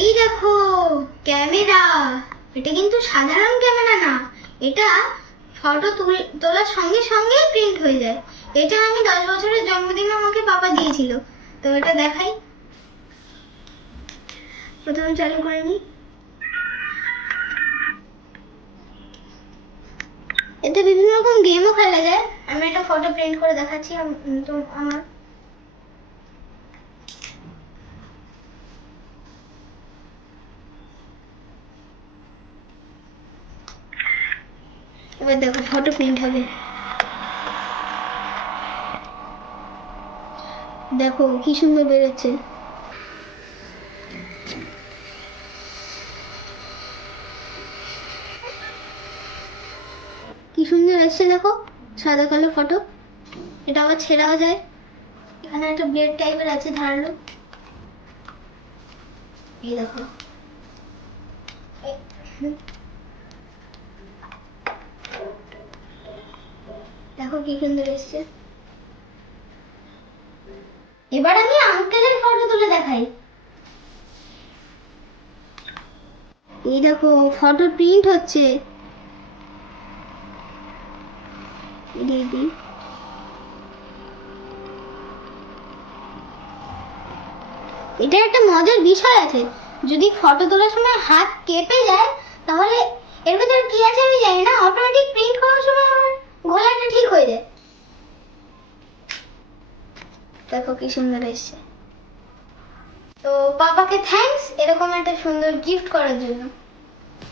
এই দেখো ক্যামেরা। এটা কিন্তু সাধারণ ক্যামেরা না, এটা ফটো তোলার সঙ্গে সঙ্গে প্রিন্ট হয়ে যায়। এটা আমি 10 বছরের জন্মদিনে আমাকে বাবা দিয়েছিল। তো এটা দেখাই, প্রথমে চালু করে নি। এতে বিভিন্ন রকম গেমও খেলা যায়। আমি একটা ফটো প্রিন্ট করে দেখাচ্ছি তো আমার। এবার দেখো ফটো প্রিন্ট হবে। দেখো কি সুন্দর বেরোচ্ছে। কি সুন্দর এসছে দেখো, সাদা কালো ফটো। এটা আবার ছেড়াও যায়। এখানে একটা ব্লেড টাইপের আছে ধারালো। এই দেখো, দেখো কি সুন্দর এসছে। এবার আমি আঙ্কেলের ফটো তুলে দেখাই। এই দেখো ফটো প্রিন্ট হচ্ছে। দিদি এটা একটা মজার বিষয় আছে, যদি ফটো তোলার সময় হাত কেটে যায় তাহলে এর ভিতরে কি আছে আমি জানি না, অটোমেটিক প্রিন্ট করার সময় আমার গলাটা ঠিক হয়ে যায়। দেখো কি সুন্দর এসছে। তো পাপাকে থ্যাঙ্কস এরকম একটা সুন্দর গিফট করার জন্য।